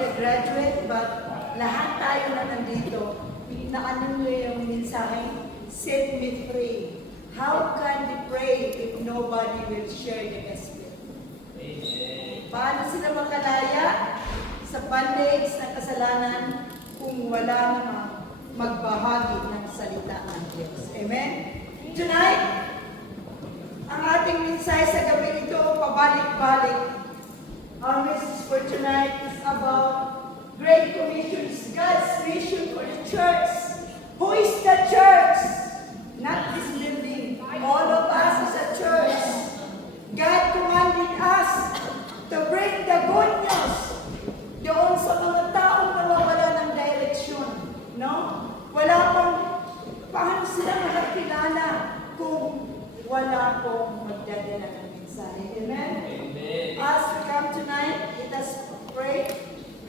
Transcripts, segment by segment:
the graduate, but lahat tayo na nandito, naanin mo yung mensahe, set me free. How can we pray if nobody will share the gospel? Amen. Paano sila makalaya sa bondage ng kasalanan kung walang magbahagi ng salita ng Diyos? Amen? Tonight, ang ating mensahe sa gabi ito, pabalik-balik. Our message for tonight is about Great Commission, is God's mission for the church. Who is the church? Not this building. All of us as a church. God commanded us to bring the good news doon sa mga taong nawawala ng direction. No? Wala pong, paano sila nakakilala kung wala pong magdadala ng mensahe. Amen? Amen. As we come tonight, let us pray.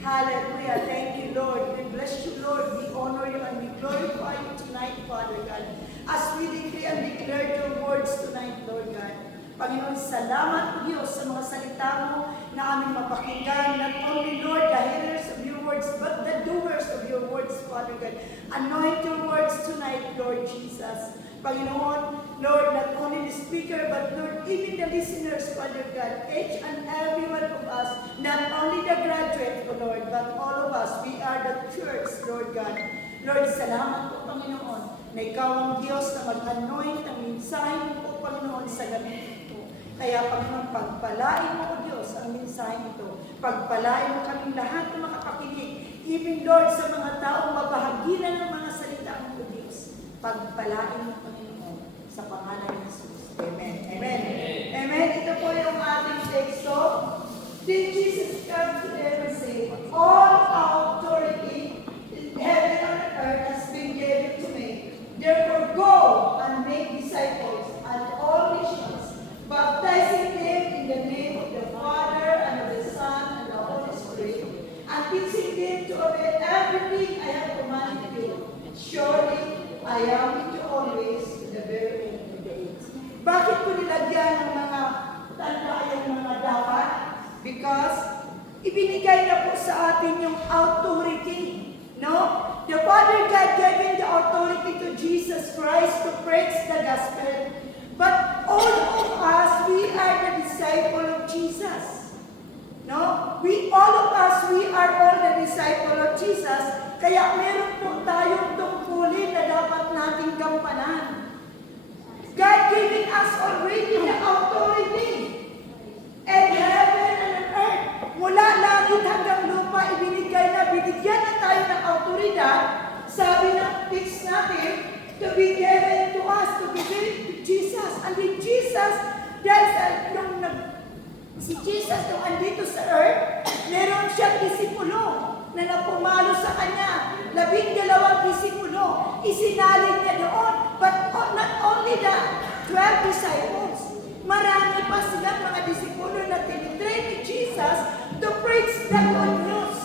Hallelujah. Thank you, Lord. We bless you, Lord. We honor you and we glorify you tonight, Father God. As we decree and declare your words tonight, Lord God. Panginoon, salamat Diyos sa mga salita mo na aming mapakinggan. Not only, Lord, the hearers of your words, but the doers of your words, Father God. Anoint your words tonight, Lord Jesus. Panginoon, Lord, not only the speaker, but Lord, even the listeners, Father God, each and every one of us, not only the graduate, O Lord, but all of us, we are the church, Lord God. Lord, salamat po, Panginoon, na ikaw ang Diyos na mag-anoint ang mensahe mo po, Panginoon, sa gabi ito. Kaya, Panginoon, pagpalain mo, O Diyos, ang mensahe ito. Pagpalain mo kaming lahat na makapakinig. Even, Lord, sa mga taong mabahagi na ng mga salita mo, O Diyos. Pagpalain mo, Panginoon, sa pangalan ng Jesus. Amen. Amen. Amen. Ito po yung ating teksto. Did Jesus come to them and say, all authority in heaven and earth has been given to me. Therefore, go and make disciples and all nations, baptizing them in the name of the Father and of the Son and the Holy Spirit, and teaching them to obey everything I have commanded you. Surely, I am with you always to the very end of the age. Bakit ko nilagyan ng mga tanda yung mga dapat? Because ibinigay na po sa atin yung authority. No? The Father God gave the authority to Jesus Christ to preach the gospel. But all of us, we are the disciple of Jesus. No? All of us, we are all the disciple of Jesus. Kaya meron po tayong tungkulin na dapat nating gampanan. God giving us already the authority. And heaven and earth, mula langit hanggang lupa, ibinigay na, binigyan na tayo ng autoridad. Sabi ng text natin, to be given to us, to be given to Jesus. And in Jesus, si Jesus nung andito sa earth, meron siyang disipulo na napumalo sa kanya. 12 disipulo, isinalin niya doon. But not only the 12 disciples, marami pa silang mga disipulo na tinitrain ni Jesus to preach the good news.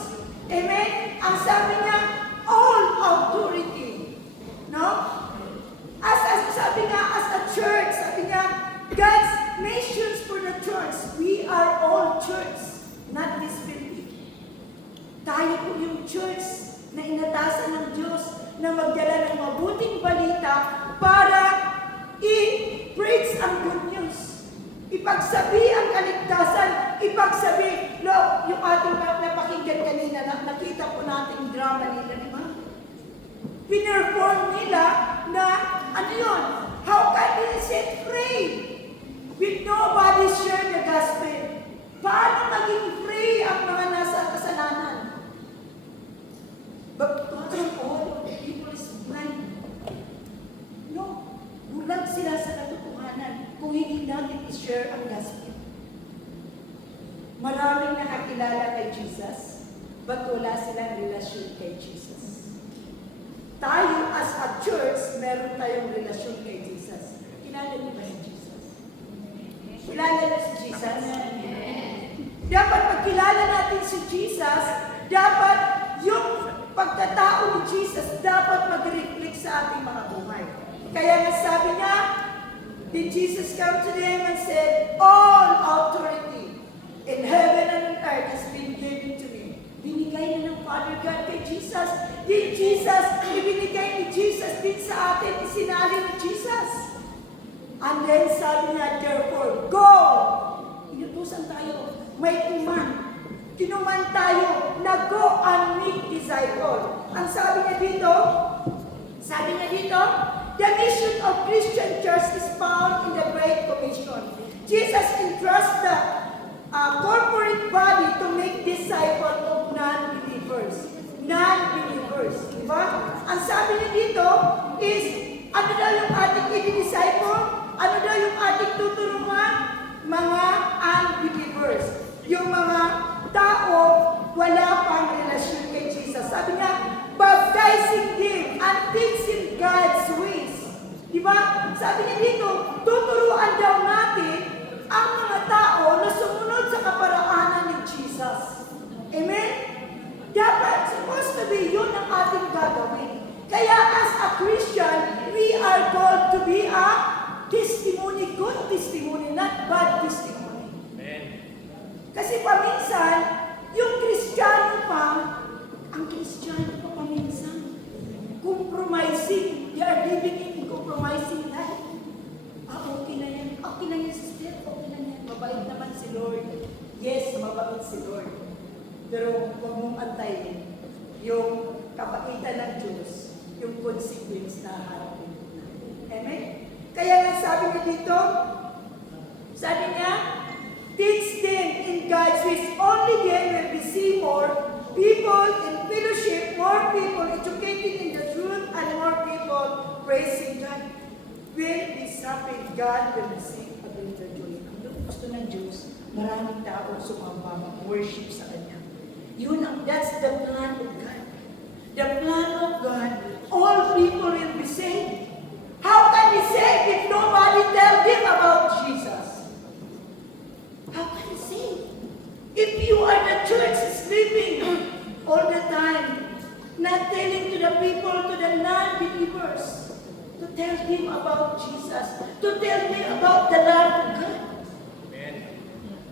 Amen? Ang sabi niya, all authority. No? Sabi nga, as a church, sabi niya, God's missions for the church. We are all church, not this building. Tayo po yung church na inatasan ng Diyos na magdala ng mabuting balita para i-preach ang good news. Ipagsabi ang kaligtasan, ipagsabi, yung ating napakinggan kanina, nakita po natin drama nila, di ba? Pinerform nila na, ano yun? How can they set free? With nobody share the gospel. Paano maging free ang mga nasa kasalanan? But all people is blind. No. Bulag sila sa katotohanan kung hindi natin i-share ang gospel. Maraming nakakilala kay Jesus, but wala silang relasyon kay Jesus. Tayo as a church, meron tayong relasyon kay Jesus. Kilala niyo ba si Jesus? Kilala niyo si Jesus? Dapat pagkilala natin si Jesus, dapat yung pagkatao ni Jesus dapat mag-reflect sa ating mga buhay. Kaya nga sabi niya, did Jesus come to them and said, all authority in heaven and on earth has been given to me. ibinigay na ng Father God kay Jesus. Ibinigay ni Jesus din sa atin, isinali ni Jesus. And then sabi niya, therefore, go! Inutusan tayo, may kinuman tayo na go and make disciple. Ang sabi niya dito, the mission of Christian Church is found in the Great Commission. Jesus entrusts the corporate body to make disciples of non-believers. Diba? Ang sabi niya dito is, ano daw yung ating i-disciple? Ano daw yung ating tuturuan? Mga unbelievers. Yung mga tao, wala pang relasyon kay Jesus. Sabi niya, baptizing them and teaching God's ways. Diba? Sabi niya dito, tuturuan daw natin ang mga tao na sumunod sa kaparaanan ni Jesus. Amen? Dapat, supposed to be, yun ang ating gagawin. Kaya as a Christian, we are called to be a testimony, good testimony, not bad testimony. Amen. Kasi paminsan, yung Kristiyano pa, ang Kristiyano pa paminsan, compromising, they are living in compromising life. Okay na yan, sister, okay na yan. Mabait naman si Lord. Yes, mabait si Lord. Pero huwag mong antayin yung kabaitan ng Diyos, yung consequence na harapin natin. Amen? Kaya nga sabi niya dito, sabi niya, teach them in God's ways. Only then will we see more people in fellowship, more people educated in the truth, and more people praising God. When this happens, God will receive a greater joy. Ang gusto ng Diyos, maraming tao sumamba, mag-worship sa Kanya. That's the plan of God. The plan of God, all people will be saved. How can he save if nobody tell them about Jesus? How can he save? If you are the church sleeping all the time, not telling to the people, to the non-believers, to tell them about Jesus, to tell them about the love of God. Amen.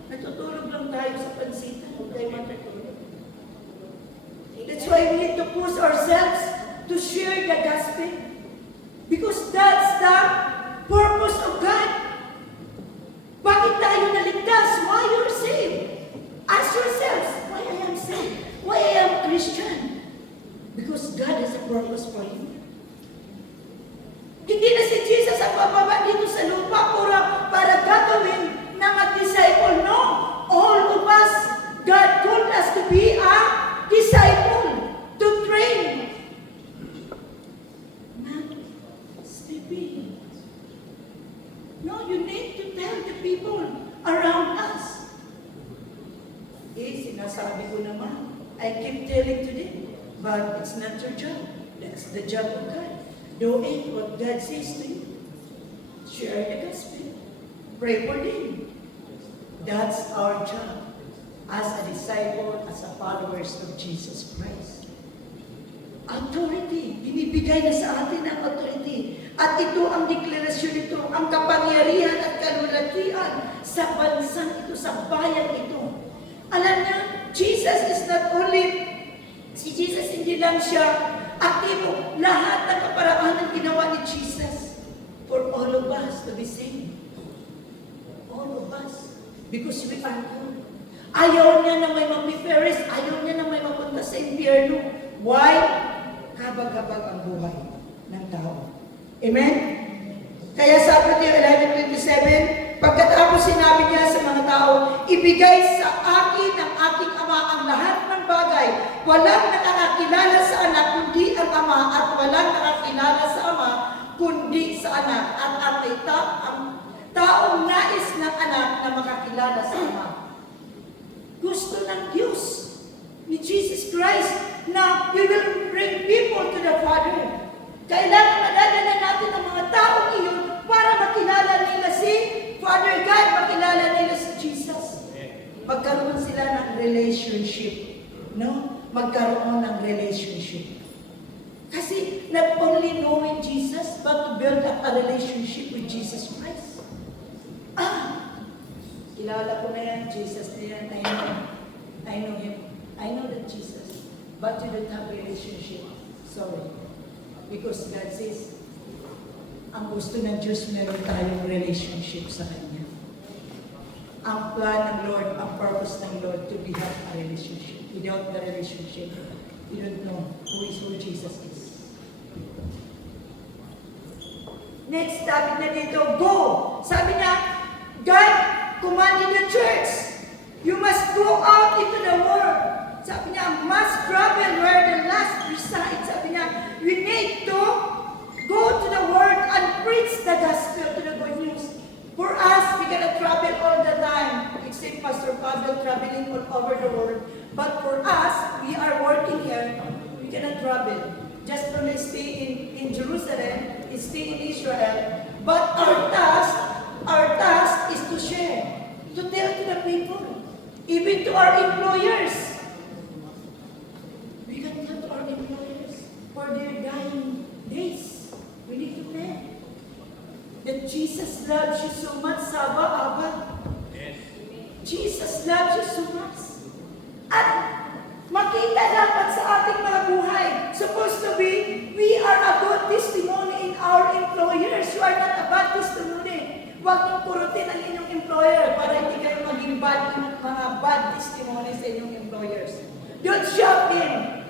Natutulog lang tayo sa pansitan, huwag tayo matutulog. That's why we need to push ourselves to share the gospel. Because that's the purpose of God. Bakit tayo naligtas? Why you're saved? Ask yourselves, why I am saved? Why I am Christian? Because God has a purpose for you. Hindi na si Jesus ang bababa dito sa lupa para gagawin na mag-disciple. No! All of us, God called us to be a disciple, to train. Not sleeping. No, you need to tell the people around us. Sinasabi ko naman, I keep telling to them, but it's not your job. That's the job of God. Doing what God says to you. Share the gospel. Pray for them. That's our job as a disciple, as a followers of Jesus Christ. Authority. Binibigay na sa atin ang authority. At ito ang deklarasyon nito, ang kapangyarihan at kalulatian sa bansang ito, sa bayan ito. Alam niya, Jesus is not only, si Jesus hindi lang siya aktibo, lahat ng kaparaanan ginawa ni Jesus for all of us to be saved. All of us. Because we are called. Ayaw niya na may mapiperis, ayaw niya na may mapunta sa impyerno. Why? Habag-habag ang buhay ng tao. Amen? Kaya sa Matthew 11:27, pagkatapos sinabi niya sa mga tao, ibigay sa akin ng aking Ama ang lahat ng bagay. Walang nakakakilala sa anak kundi ang Ama, at walang nakakilala sa Ama kundi sa anak. At ang taong nais ng anak na makakilala sa Ama. Gusto ng Diyos ni Jesus Christ na we will bring people to the Father. Kailangan madadala natin ang mga taong iyon para makilala nila si Father God, makilala nila si Jesus. Magkaroon sila ng relationship. No? Magkaroon ng relationship. Kasi not only knowing Jesus, but to build up a relationship with Jesus Christ. Kilala ko na yan, Jesus na yan, I know him. I know that Jesus, but you don't have a relationship. Sorry. Because God says, ang gusto ng Diyos, meron tayong relationship sa Kanya. Ang plan ng Lord, ang purpose ng Lord to have a relationship. Without the relationship, you don't know who Jesus is. Next, sabi na dito, go! Sabi na, God commanded the church, you must go out into the world. Sabi niya, must travel where the last reside. Sabi niya, we need to go to the world and preach the gospel to the good news. For us, we cannot travel all the time, except Pastor Pablo traveling all over the world. But for us, we are working here, we cannot travel. Just only stay in Jerusalem, stay in Israel. But our task is to share, to tell to the people, even to our employers. We can tell to our employers for their dying days. We need to tell that Jesus loves you so much, Saba, Abba. Yes. Jesus loves you so much. At makita dapat sa ating mga buhay. Supposed to be, we are a good testimony in our employers. You are not a bad testimony. Huwag niyong purutin ang inyong employer para hindi kayo maging mga bad testimony sa inyong employers. Don't shock them.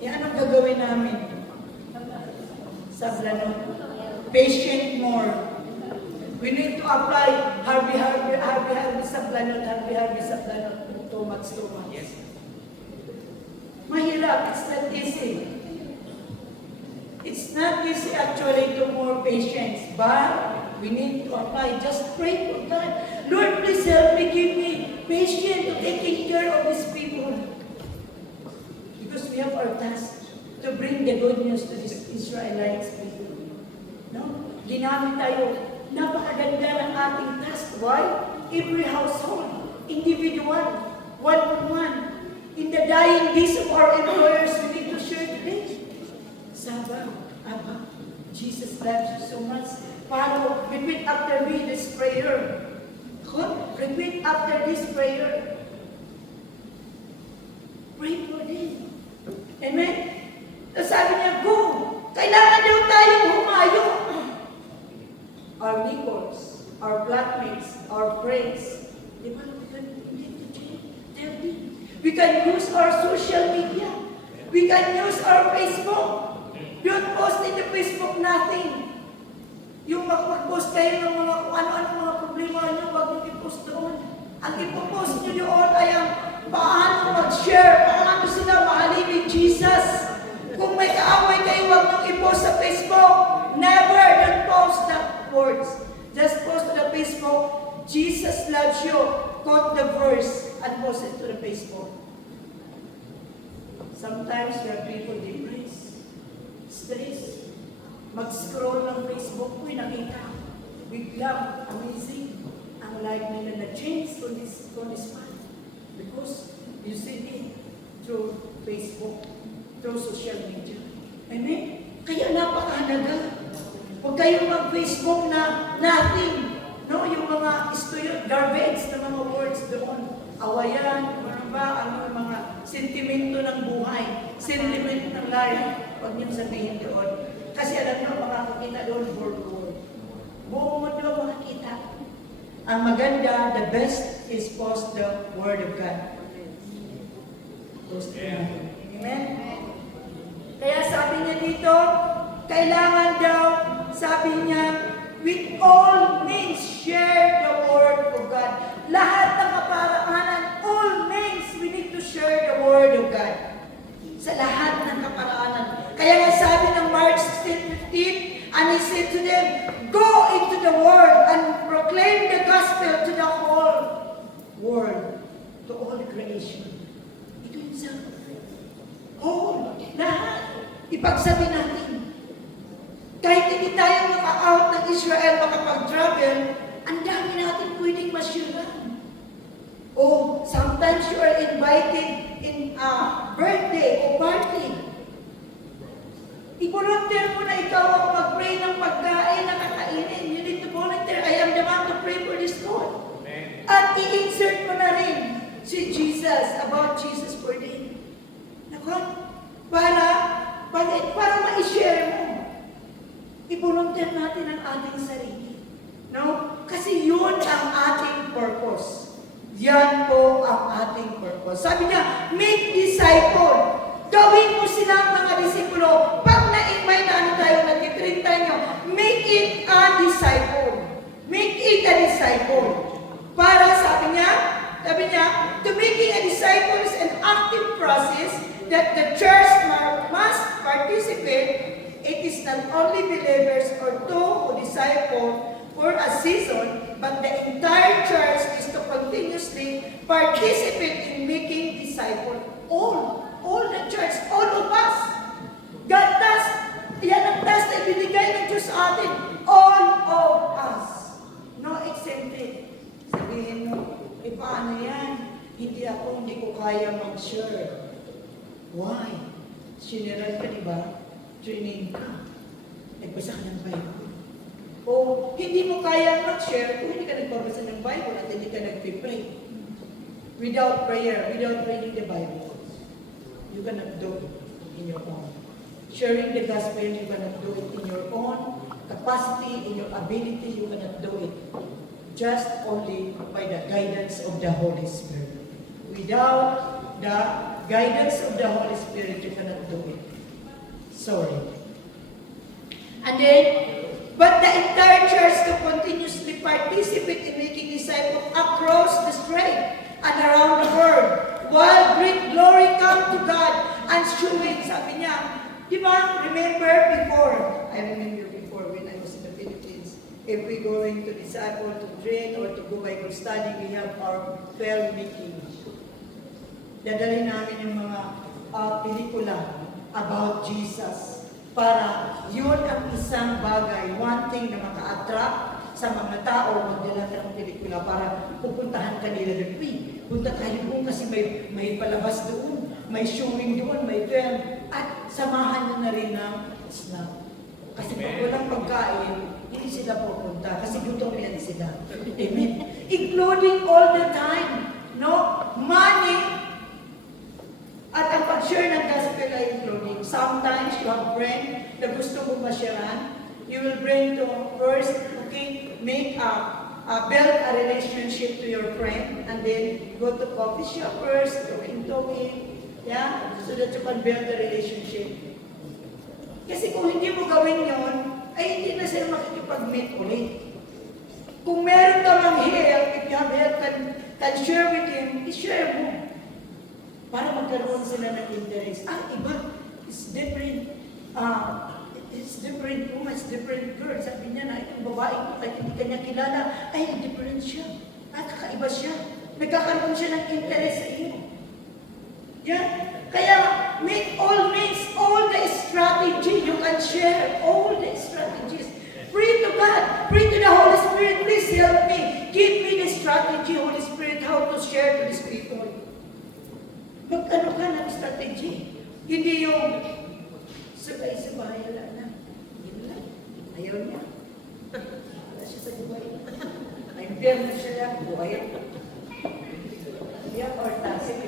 Yan ang gagawin namin sa Blanod. Patient more. We need to apply Harvey sa Blanod, Harvey sa Blanod. Too much. Yes. Mahirap. It's not easy. It's not easy actually to more patience, but we need to apply. Just pray for God. Lord, please help me, give me patience to taking care of these people. Because we have our task to bring the good news to these Israelites people. No? Ginamit tayo. Napakaganda ng ating task. Why? Every household, individual, one-on-one. In the dying days of our employers, we need to share today. Saba, Abba, Jesus loves you so much. Follow, repeat after me this prayer. Repeat after this prayer. Pray for them. Amen? Tapos sabi niya, go! Kailangan daw tayong humayo. Our neighbors, our flatmates, our friends, di ba? We can use our social media. We can use our Facebook. Don't post in the Facebook nothing. Yung mag-post kayo ng mga kung ano-ano mga problema nyo, huwag nyo i-post doon. Ang ipopost nyo doon ay ang paano mag-share, paano sila mahalin ni Jesus. Kung may kaaway kayo, huwag nyo i-post sa Facebook. Never, don't post the words. Just post to the Facebook, Jesus loves you. Quote the verse and post it to the Facebook. Sometimes there are people depressed, stress. Mag-scroll ng Facebook, uy, nakita. Biglang, amazing. Ang life nila na-change on this path. Because you see it through Facebook, through social media. Amen? Kaya napakahalaga. Huwag kayong mag-Facebook na nothing. No, yung mga student, garbage na mga words doon. Awayan, ano mga sentimento ng buhay, sentiment ng life. Huwag niyong sabihin doon. Kasi alam niyo, makakakita doon, word. Buong mundo makakita. Ang maganda, the best is post the Word of God. Post the Word. Amen? Kaya sabi niya dito, kailangan daw, sabi niya, with all means, share the Word of God. Lahat ng kaparaanan, all means, we need to share the Word of God. Sa lahat ng kaparaanan. Kaya nga sabi ng Mark 16:15, and He said to them, go into the world and proclaim the gospel to the whole world, to all creation. Ito yung sabi. Whole, lahat. Ipagsabi natin. Kahit hindi tayo maka-out ng Israel, makapag-travel, ang dami natin pwedeng masyuran. O sometimes you are invited in a birthday o party. I-volunteer mo na ikaw ang mag-pray ng pagkain na kakainin. You need to volunteer. I am the man to pray for this God. At i-insert mo na rin si Jesus I-volunteer natin ang ating sarili. No? Kasi yun ang ating purpose. Yan po ang ating purpose. Sabi niya, make disciple. Gawin mo silang mga disipulo. Pag na-invite na ano tayo, nag-30 nyo, make it a disciple. Make it a disciple. Para sabi niya, to making a disciple is an active process that the church must participate. It is not only believers or two who disciple for a season, but the entire church is to continuously participate in making disciples. All the church, all of us. God does, yan ang task na ibinigay ng Diyos sa atin. All of us. No exempted. Sabihin mo, paano yan? Hindi ko kaya mag-share. Why? General ka, di ba? Training ka. Nagbasa ka ng Bible. O hindi mo kaya mag-share kung hindi ka nagbabasa ng Bible at hindi ka nag-pray. Without prayer, without reading the Bible, you cannot do it in your own. Sharing the gospel, you cannot do it in your own capacity, in your ability, you cannot do it. Just only by the guidance of the Holy Spirit. Without the guidance of the Holy Spirit, you cannot do it. Sorry. And then, but the entire church to continuously participate in making disciples across the strait and around the world, while great glory come to God and showing, sabi niya, di ba, remember before when I was in the Philippines, if we going to disciple, to train, or to go Bible study, we have our 12 meetings. Dadalhin namin yung mga pelikula about Jesus para yun ang isang bagay, one thing na maka-attract sa mga tao magdala ng pelikula para pupuntahan kanila doon. Punta tayo doon kasi may palabas doon, may showing doon, may film, at samahan nyo na rin ng snack. Kasi pag walang pagkain, hindi sila pupunta kasi gutom yan sila. Amen. Including all the time, no? Money, at ang pag-share ng gospel ay including. Sometimes you have friend na gusto mong masyaran, you will bring to first, okay, build a relationship to your friend, and then go to coffee shop first, talking, yeah, so that you can build a relationship. Kasi kung hindi mo gawin yon, ay hindi na sila makikipag-meet ulit. Kung meron ka mang help, if you have help, can share with him, i-share mo. Para magkaroon sila ng interest. Iba, it's different, it's different woman, it's different girl. Sabi niya na itong babae ko, kahit hindi kanya kilala, ay different siya. At kakaiba siya. Nagkakaroon siya ng interest sa iyo. Yeah? Kaya, make all means, all the strategy, you can share all the strategies. Pray to God, pray to the Holy Spirit, please help me. Give me the strategy, Holy Spirit, how to share to these people. Mag-ano ka ng strategy. Hindi yung sabay-sabay, wala na. Hindi lang. Ayaw niya. Wala siya sa buhay. Ay, na siya lang. Buhay. Yeah, or tasik.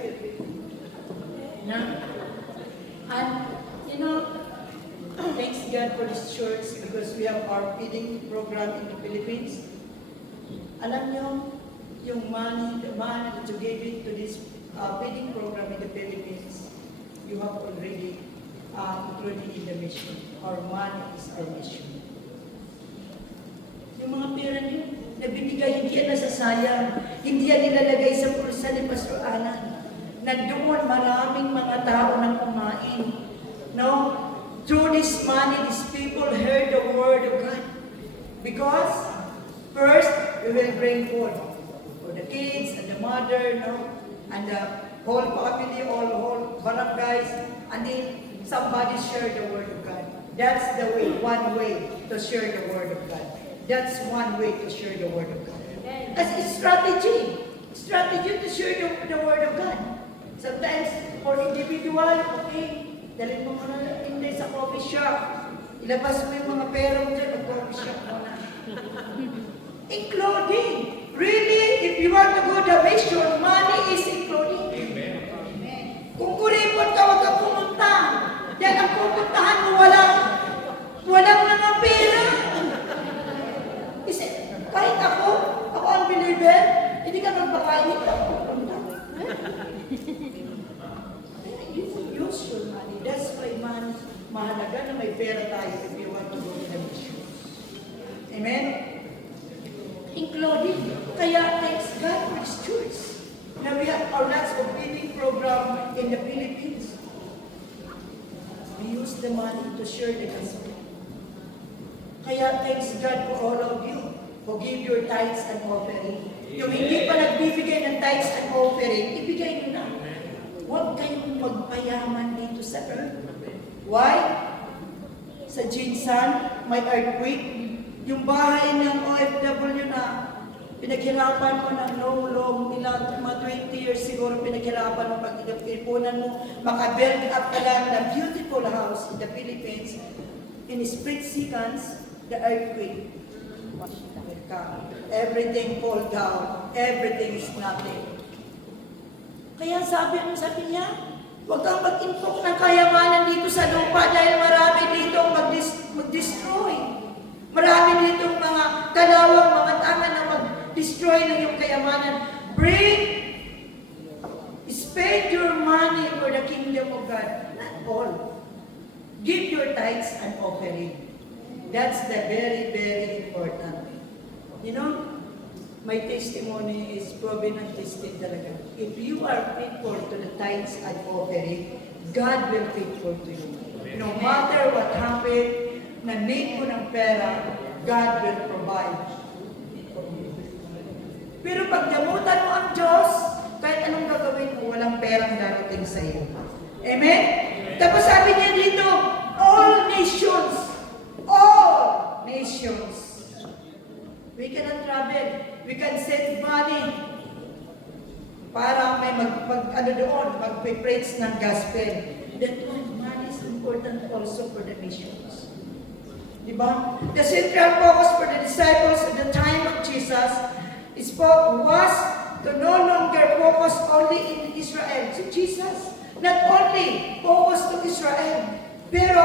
Na? And, you know, thanks God for this church because we have our feeding program in the Philippines. Alam niyo, yung money, the money that you gave it to this feeding program in the Philippines, you have already included in the mission. Our money is our mission. Yung mga pera niyo, na binigay, hindi yan nasasayang, hindi yan nilalagay sa pulsa ni Pastor Alan. Na doon maraming mga tao nang kumain. No? Through this money, these people heard the word of God. Because, first, we will bring food for the kids and the mother, no? And the whole family, whole barangays, and then somebody share the word of God. That's the way, one way to share the word of God. That's one way to share the word of God. Kasi it's strategy. Strategy to share the word of God. Sometimes, for individual, okay, dalhin mo muna hindi sa coffee shop. Ilabas mo yung mga pera mo dyan, mag-coffee shop muna. Including, really, if you want to go to mission, money is including. Amen. Kung kuripot ka, huwag ka pumunta. Yan ang pupuntahan mo, walang mga pera. Use your money. That's why mahalaga na may pera tayo if you want to go to the mission. Amen? Including, kaya thanks God for His church. Now we have our lots of feeding program in the Philippines. We use the money to share the gospel. Kaya thanks God for all of you who give your tithes and offering. Yung hindi pa nagbibigay ng tithes and offering, ibigay nyo na. Huwag kayong magpayaman dito sa earth. Why? Sa Jinsan, may earthquake. Yung bahay ng OFW na pinaghirapan mo ng long, mga 20 years siguro pinaghirapan mo pag-ipunan mo, makabuild up ka lang ng beautiful house in the Philippines. In split seconds, the earthquake will come. Everything fall down. Everything is nothing. Kaya sabi niya, huwag kang mag-impok ng kayamanan dito sa lupa dahil marami dito mag-destroy. Marami dito mga kalawang, mga tanga na mag-destroy ng iyong kayamanan. Spend your money for the kingdom of God. Not all. Give your tithes and offering. That's the very, very important. You know, my testimony is proven and tested talaga. If you are faithful to the tithes and offering, God will faithful to you. No matter what happened, na need mo ng pera, God will provide. Pero pag damutan mo ang Diyos, kahit anong gagawin mo, walang perang darating sa iyo. Amen? Tapos sabi niya dito, all nations, we cannot travel, we can send money para may mag-preach ng gospel. That one, money is important also for the missions. Diba? The central focus for the disciples at the time of Jesus was to no longer focus only in Israel. So Jesus, not only focus to Israel, pero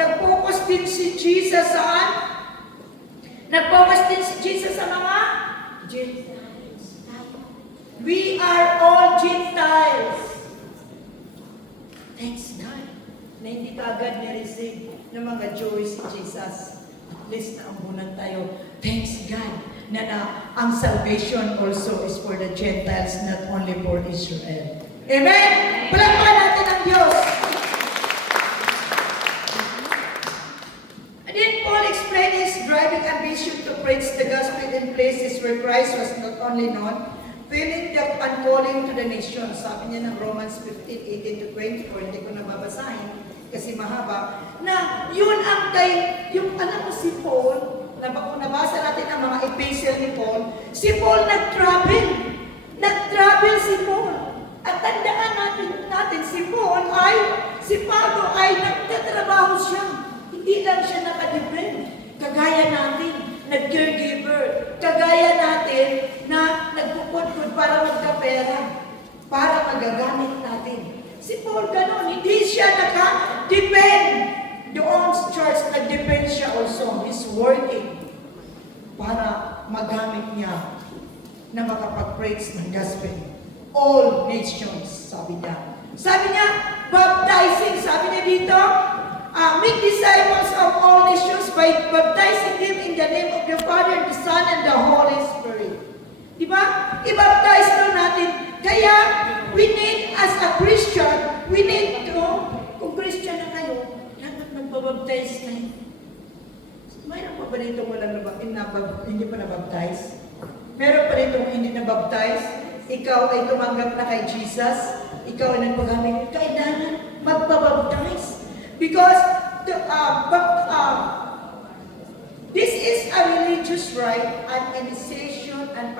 nag-focus din si Jesus saan? Nag-focus din si Jesus sa mga Gentiles. We are all Gentiles. Thanks God na hindi ka agad ni-receive ng mga Jews si Jesus. At least naambunan tayo. Thanks God na ang salvation also is for the Gentiles, not only for Israel. Amen? Palakpakan natin ang Diyos. And then Paul explained his driving ambition to preach the gospel in places where Christ was not only known, feeling the calling to the nation. Sabi niya ng Romans 15:18-20, hindi ko na babasahin kasi mahaba, na yun ang yung alam mo si Paul, kung nabasa natin ang mga epistle ni Paul, si Paul nag-travel si Paul. At tandaan natin si Paul si Pablo ay nagtatrabaho siya. Hindi lang siya nakadepend. Kagaya natin, nag-caregiver. Kagaya natin na nagpupudpud para magkapera, para magagamit natin. Si Paul ganon, hindi siya naka-depend doon sa church, nag-depend siya also. He's working para magamit niya na makapag-preach ng gospel. All nations, sabi niya. Sabi niya, baptizing, sabi niya dito, make disciples of all nations by baptizing them in the name of the Father, the Son, and the Holy Spirit. Diba? I-baptize doon natin. Kaya, we need, as a Christian, we need to, kung Christian na kayo, dapat magbabaptize kayo. Mayroon pa ba dito hindi pa nabaptize? Meron pa dito hindi nabaptize? Ikaw ay tumanggap na kay Jesus? Ikaw ay nagpagamit? Kailangan magbabaptize. Because this is a religious rite, an initiation and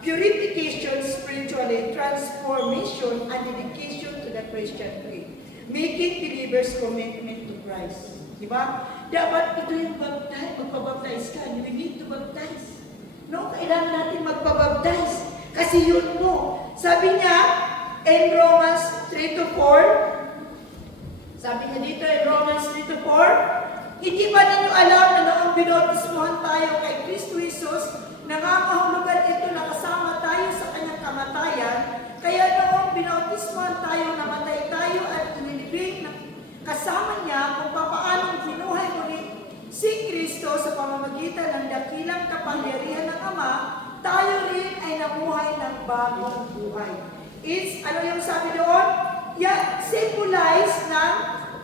purification spiritually, transformation and dedication to the Christian faith, making believers commitment to Christ. Diba? Dapat ito yung magpabaptize ka. You need to baptize. No, kailangan natin magpabaptize. Kasi yun mo. Sabi niya, in Romans 3-4, sabi niya dito in Romans 3-4, hindi ba ninyo alam na noong binautismohan tayo kay Kristo Jesus, nangangahulugan ito na kasama tayo sa kanyang kamatayan, kaya noong man tayo namatay tayo at inilibing na kasama niya kung papaanong binuhay muli si Kristo sa pamamagitan ng dakilang kapangyarihan ng Ama, tayo rin ay nabuhay ng bagong buhay. It's, ano yung sabi doon? Yeah, symbolize ng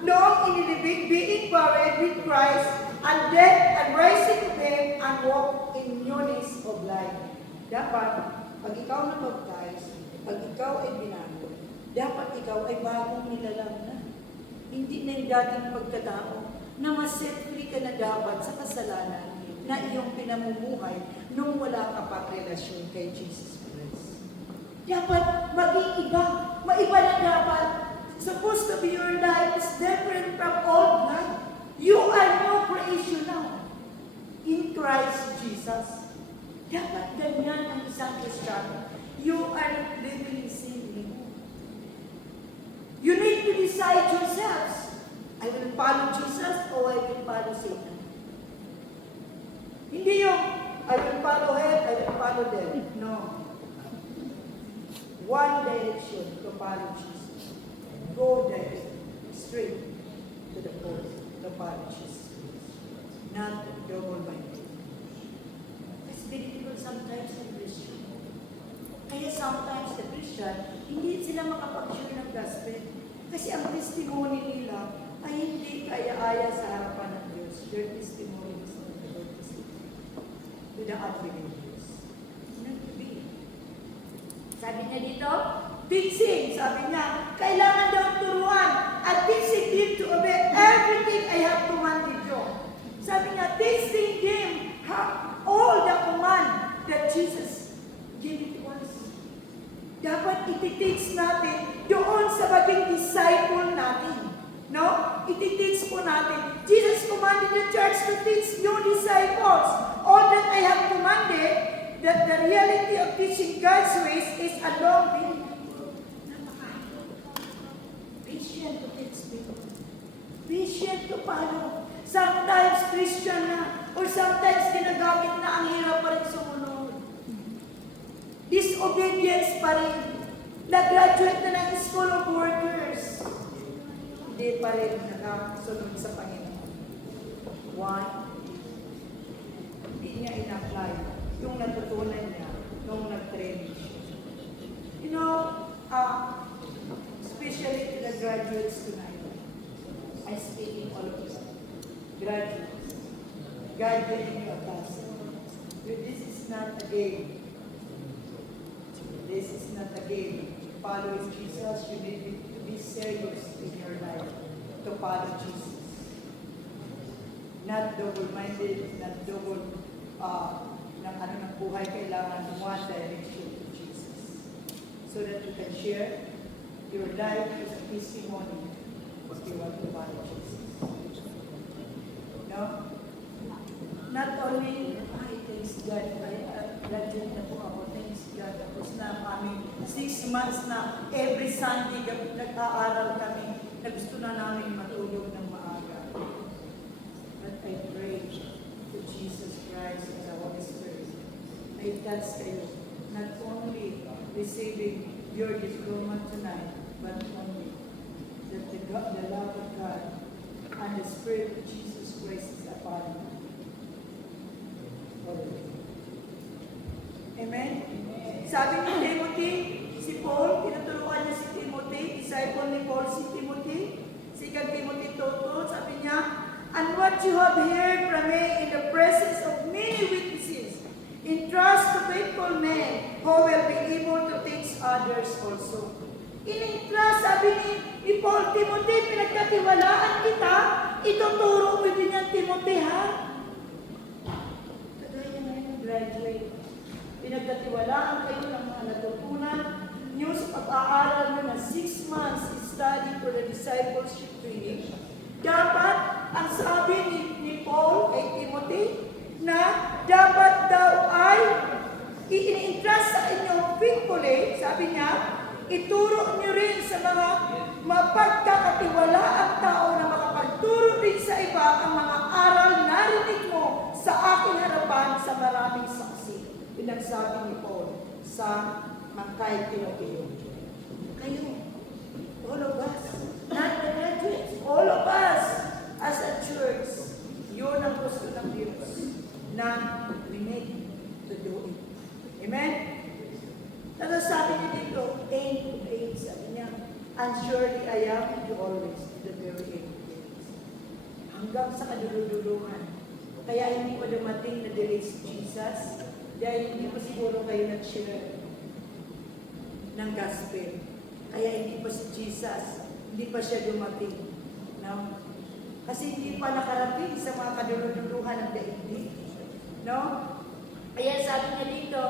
noong inilibing, being buried with Christ, and death and rising to Him, and walk in newness of life. Dapat, pag ikaw na-baptize, pag ikaw ay binago, dapat ikaw ay bagong nilalang na. Hindi na yung dating pagkatao na mas-set free ka na dapat sa kasalanan na iyong pinamumuhay nung wala ka pa relasyon kay Jesus Christ. Dapat maging iba. Maiba na dapat. Supposed to be your life is different from old life. You are new creation now in Christ Jesus. Dapat ganyan ang isang Kristiyano. You are not living in sin anymore. You need to decide yourselves. I will follow Jesus or I will follow Satan. Hindi yung, I will follow him, I will follow them. No. One direction to follow Jesus. Go there, straight to the goal, to follow Jesus. Not double-minded. It's difficult sometimes in Christian. Kaya sometimes the Christian, hindi sila makapag-share ng gospel. Kasi ang testimony nila ay hindi kaya-aya sa harapan ng Diyos. Their testimony is not the Lord to the unbelievers. Not to be. Sabi niya dito, teaching, sabi niya, kailangan daw turuan at teaching them to obey everything I have commanded you. Sabi niya, teaching them all the command that Jesus gave to us. Dapat iti-teach natin doon sa maging disciple natin. No? Iti-teach po natin. Jesus commanded the church to teach new disciples. All that I have commanded, that the reality of teaching God's ways is along with patient to teach people. Patient to follow. Sometimes Christian na, or sometimes ginagamit na ang hirap pa rin sumunod. Disobedience pa rin. Nag-graduate na ng School of Workers. Hindi pa rin nakasunod sa Panginoon. Why? Hindi niya in-apply yung natutunan niya nung nag-training siya. You know, especially to the graduates tonight, I'm speaking all of you. Graduates, God gave you a task. This is not a game. This is not a game. Follow Jesus, you need to be serious in your life to follow Jesus. Not double-minded, not double ng buhay, kailangan one direction to Jesus. So that you can share your life as a testimony if you want to follow Jesus. No? Not only, thanks God, graduate na po ako, thanks God, tapos na kami, 6 months na, every Sunday, nag-aaral kami, na gusto na namin matulog ng maaga. But I pray to Jesus Christ and the Holy Spirit, na i-touch kayo, not only receiving your diploma tonight, but only that the love of God and the Spirit of Jesus Christ is upon you. Amen? Sabi ni Timothy, si Paul, tinuturuan niya si Timothy, disciple ni Paul si Timothy, si Timothy 2:2, sabi niya, and what you have heard from me in the presence of many witnesses, entrust to faithful men who will be able to teach others also. In-entrust, sabi ni Paul, Timothy, pinagkatiwalaan kita, ituturo mo din yan, Timothy, ha? Kagaya ngayon, graduate. Pinagkatiwalaan kayo ng mga natutunan nyo sa pag-aaral nyo na 6 months study for the discipleship training. Dapat, ang sabi ni Paul kay Timothy, na dapat daw ay i-entrust sa inyo faithfully, sabi niya, ituro nyo rin sa mga mapagkakatiwalaang tao na makapagturo rin sa iba ang mga aral narinig mo sa aking harapan sa maraming saksi. Pinagsabi ni Paul sa kay Timoteo. Kayo, All of us. Not the graduates. All of us as a church. Yun ang gusto ng Diyos na we need to do it. Amen? Sabi niya dito, aim to aim. Sabi niya, and surely I am with you always to the very end of days. Hanggang sa kaduluduluhan. Kaya hindi pa dumating na delay si Jesus dahil hindi pa siguro kayo nag-share ng gospel. Kaya hindi pa si Jesus, hindi pa siya dumating. No? Kasi hindi pa nakarating sa mga kaduluduluhan ng daigdig. No? Kaya sabi niya dito,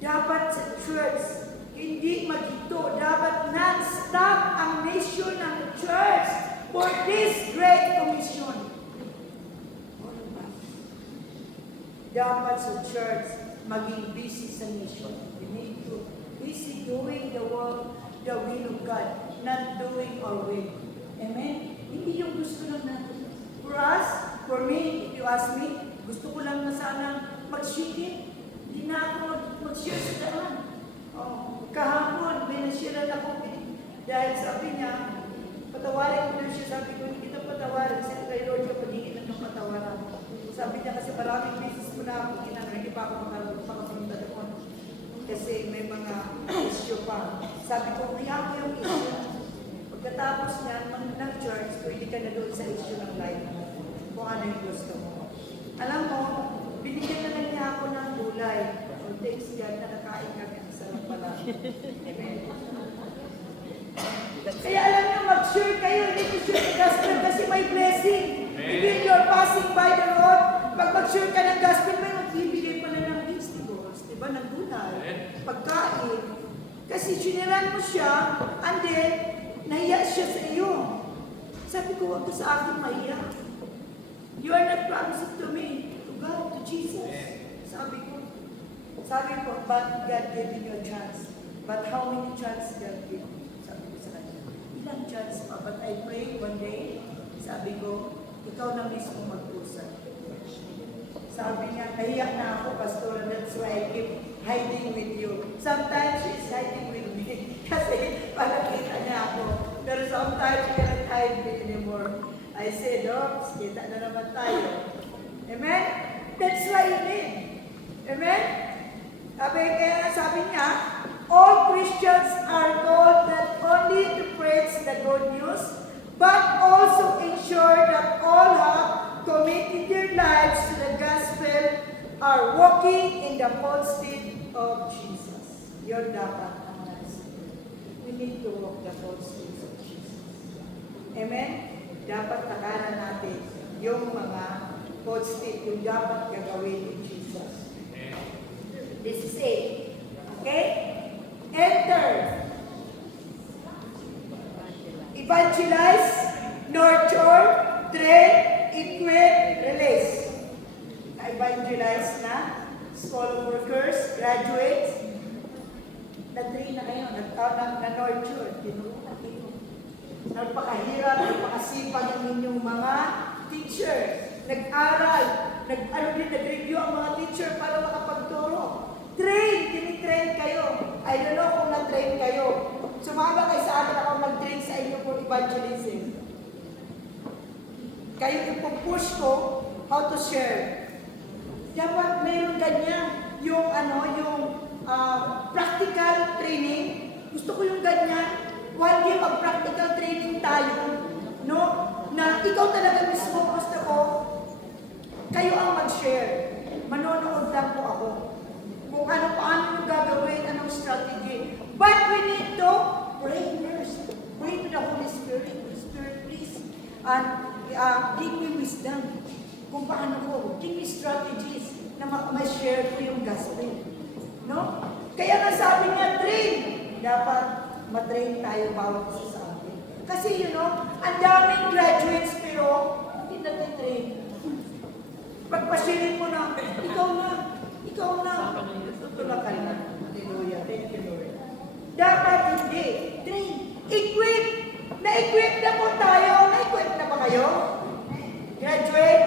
dapat sa church, hindi magito, dapat non-stop ang mission ng church for this great commission. Dapat sa church, maging busy sa mission. We need to busy doing the will of God, not doing our will. Amen? Hindi yung gusto lang natin. For us, for me, if you ask me, gusto ko lang na sana mag-share. Hindi na ako mag-share sa daan. Kahapon, may nashiran ako. Dahil sabi niya, patawarin ko na siya. Sabi ko, hindi kita patawarin. Kasi kay Lord ka pagiging ng patawaran. Sabi niya, kasi maraming beses ko na ako hindi pa ako makapunta doon. Kasi may mga issue pa. Sabi ko, kaya ako yung issue. Pagkatapos niya, ng church, pwede ka na doon sa issue ng life. Kung ano yung gusto mo. Alam mo, binigyan na lang niya ako ng gulay. So, thanks God, nakakain kami. Ang sarap pala. Amen. Kaya alam niyo, mag-share kayo. Hindi to share the gospel kasi may blessing. Even you're passing by the road, pag mag-share ka ng gospel, may magbibigay pala ng vegetables, diba? Ng gulay, pagkain. Kasi siniran mo siya, and then, nahiya siya sa iyo. Sabi ko, huwag ka sa akin mahiya. You are not promising to me, to God, to Jesus. Sabi ko, but God gave you a chance. But how many chances God gave you? Sabi ko sa kanya, ilang chance pa? But I pray one day, sabi ko, ikaw na mismo mag-usap. Sabi niya, nahiya na ako, Pastor, that's why I keep hiding with you. Sometimes she's hiding with me. Kasi palakita niya ako. Pero sometimes she cannot hide me anymore. I said, oops, kita na naman tayo. Amen? That's why you need. Amen? Sabi niya, all Christians are called not only to preach the good news, but also ensure that all have committed their lives to the gospel are walking in the footsteps of Jesus. Yun dapat ang nasa. We need to walk the footsteps of Jesus. Amen? Dapat takaran natin yung mga footsteps, yung dapat gagawin ni Jesus. This is it. Okay? Enter. Evangelize, nurture, train, equip, release. Na-evangelize na, school workers, graduates, na-train na kayo, na-nurture, tinuruan kayo. Nagpakahirap, nagpakasipag ang inyong mga teacher. Nag-aral, nag-review ang mga teacher para makapagturo. Tinitrain kayo. I don't know kung na-train kayo. Sumama kayo sa akin, ako mag-train sa inyo for evangelism. Kayo ipupush ko how to share. Dapat mayroon ganyan. Yung practical training. Gusto ko yung ganyan. One day mag-practical training tayo. No? Na ikaw talaga mismo, gusto ko, kayo ang mag-share. Manonood lang po ako. Kung paano yung gagawin, anong strategy. But we need to pray first. Pray to the Holy Spirit. Holy Spirit, please. And give me wisdom. Kung paano ko. Give me strategies na ma-share ko yung gospel. No? Kaya nga sabi niya, train. Dapat matrain tayo bawat isa sa atin. Kasi ang daming graduates pero hindi natin-train. Pagpasilin mo na, ikaw na. Tutulakan na. Hallelujah. Thank you, Lord. Dapat hindi. Train. Equip. Na-equip na po tayo. Na-equip na ba kayo? Graduate.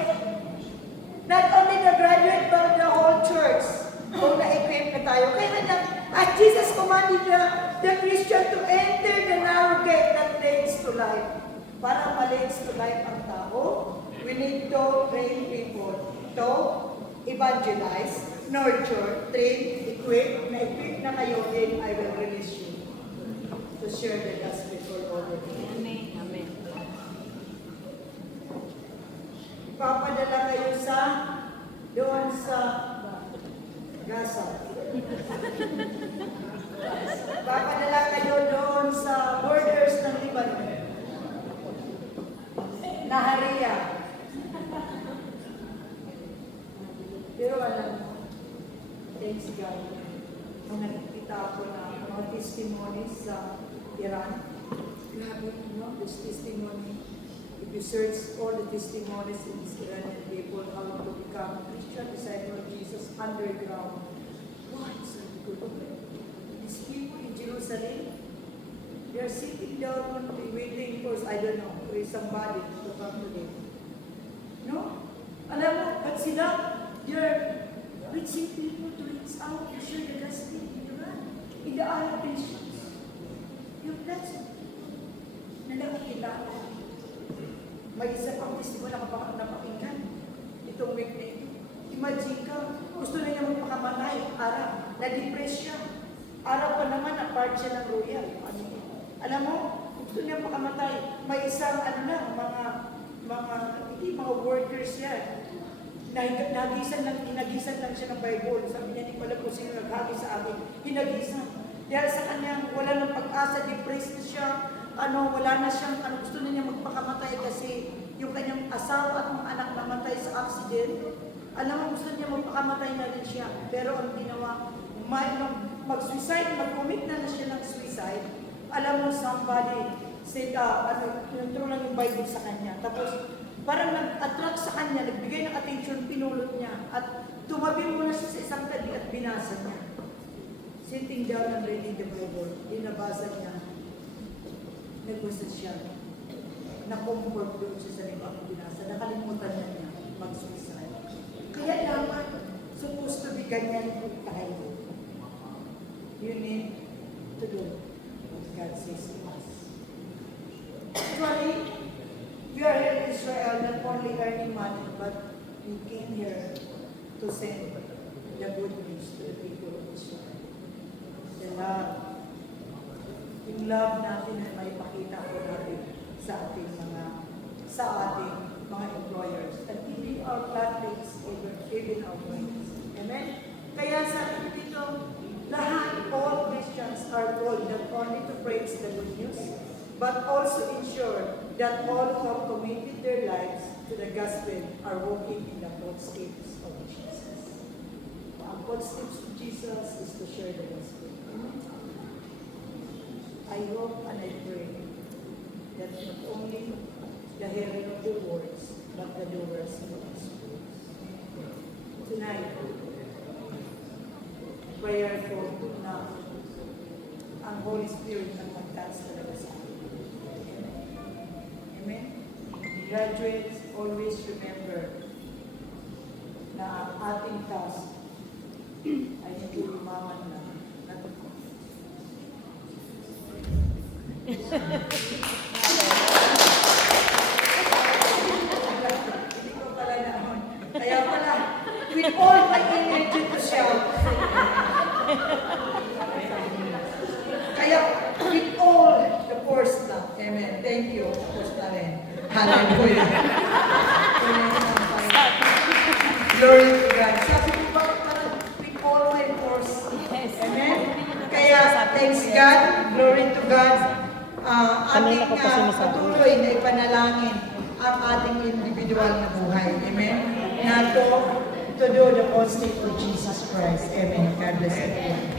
Not only the graduate, but the whole church. Kung na-equip na tayo. Kaya na, at Jesus commanded the Christian to enter the narrow gate that leads to life. Para ma-leads to life ang tao, we need to train people to evangelize, nurture, train, equip. Na-equip na kayo, then I will release you to share the gospel for all of you. Amen. Amen. Ipapadala kayo doon sa Gaza. Ipapadala kayo doon sa borders ng Lebanon. Naharia. Pero alam mo, thanks God, nung nakikita ako na mga testimonies sa Iran, grabe, no? This testimony, if you search all the testimonies in these Iranian people, how to become Christian disciple of Jesus underground, what is so good? These people in Jerusalem, they are sitting down waiting for, I don't know, for somebody to come to them. No? Alam mo, but sila, they're reaching people to reach out to share the gospel in Iran, in the Arab nations. Yung that's it. Na nakikilala. May isa pang testigo na napakinggan. Itong week na ito. Imagine ka, gusto na niya magpakamatay, Arab, na-depress siya. Arab pa naman, apart siya ng royal. Alam mo, gusto niya pakamatay. May isang, mga workers yan. Hinagisan lang siya ng Bible. Sabi niya, hindi pala po sino naghagi sa akin. Hinagisan. Dahil sa kanyang wala ng pag-asa, depressed na siya, wala na siyang, gusto na niya magpakamatay kasi yung kanyang asawa at mga anak namatay sa accident. Alam mo, gusto niya magpakamatay na rin siya. Pero ang ginawa, mag-suicide, mag-commit na siya ng suicide. Alam mo, somebody said, tinuturo lang yung Bible sa kanya. Tapos, parang nag-attract sa kanya, nagbigay ng attention, pinulot niya. At tumabi muna siya sa isang tabi at binasa niya. Sitting down and reading the Bible, dinabasa niya. Nag-usad siya. Na-comfort doon siya sa libang binasa. Nakalimutan niya mag-suicide. Kaya naman, supposed to be ganyan kung tayo. You need to do what God says to us. Actually, we are here in Israel not only earning money, but we came here to send the good news to the people of Israel. The love. Yung love natin ay may pakita po natin sa ating mga employers. And even our flatmates, even our friends. Amen? Kaya sa atin dito, lahat, all Christians are called not only to praise the good news, but also ensure that all who have committed their lives to the gospel are walking in the footsteps of Jesus. Ang footsteps of Jesus is to share the gospel. I hope and I pray that not only the hearing of the words, but the doers of the gospel. Tonight, prayer ko na ang Holy Spirit ang mag-touch talaga sa akin. Amen? Graduates, always remember na ang ating task ay hindi lumaman na natutunan. Hindi ko pala naman. Kaya pala, with all my energy to shout, kaya with all the force na. Amen. Thank you. Force na rin. Hallelujah. Glory to God. Sabi ko ba parang with all my force. Amen. Kaya thanks God. Glory to God. Ating patuloy na ipanalangin ang ating individual na buhay. Amen. Na to do the posting of Jesus Christ. Amen. God bless you.